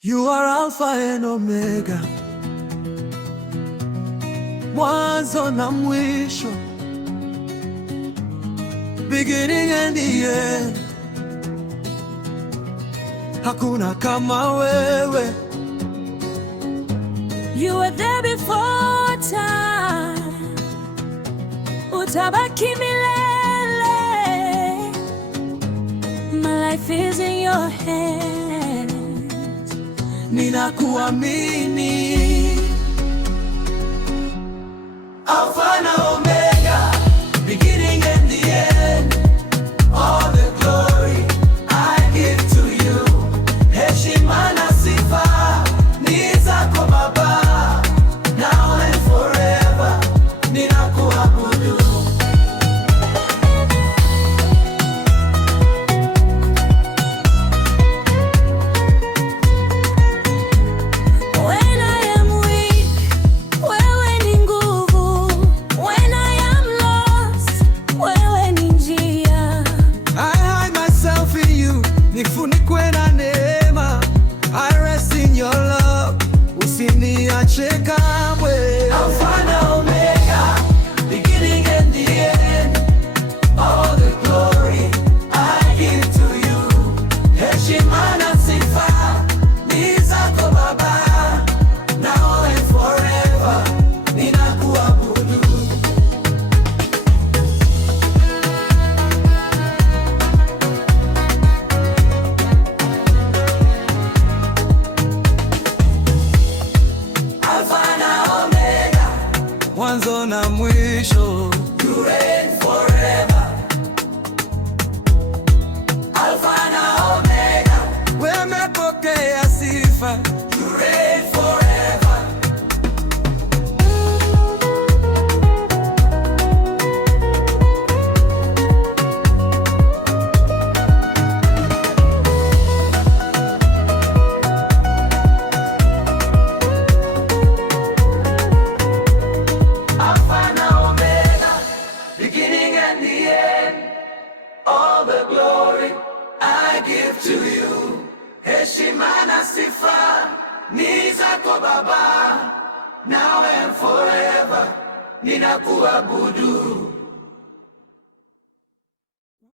You are Alpha and Omega, mwanzo na mwisho, beginning and the end. Hakuna kama wewe. You were there before time, utabaki milele. My life is in your hands. Ninakuamini, Alpha na Omega, beginning and the end. All the glory I give to you. Heshima na sifa ni zako Baba, now and forever. Ninakuabudu. Nifunikwe na neema, I rest in your love, usiniache kamwe. Alpha na Omega, beginning and the end. All the glory I give to you. Heshima na sifa ni zako Baba, now and forever. Ninakuabudu. Mwanzo na mwisho, you reign forever. Alpha na Omega, wemepokea sifa. You reign forever. All the glory I give to you. Heshima na sifa ni zako Baba, now and forever. Ninakuabudu.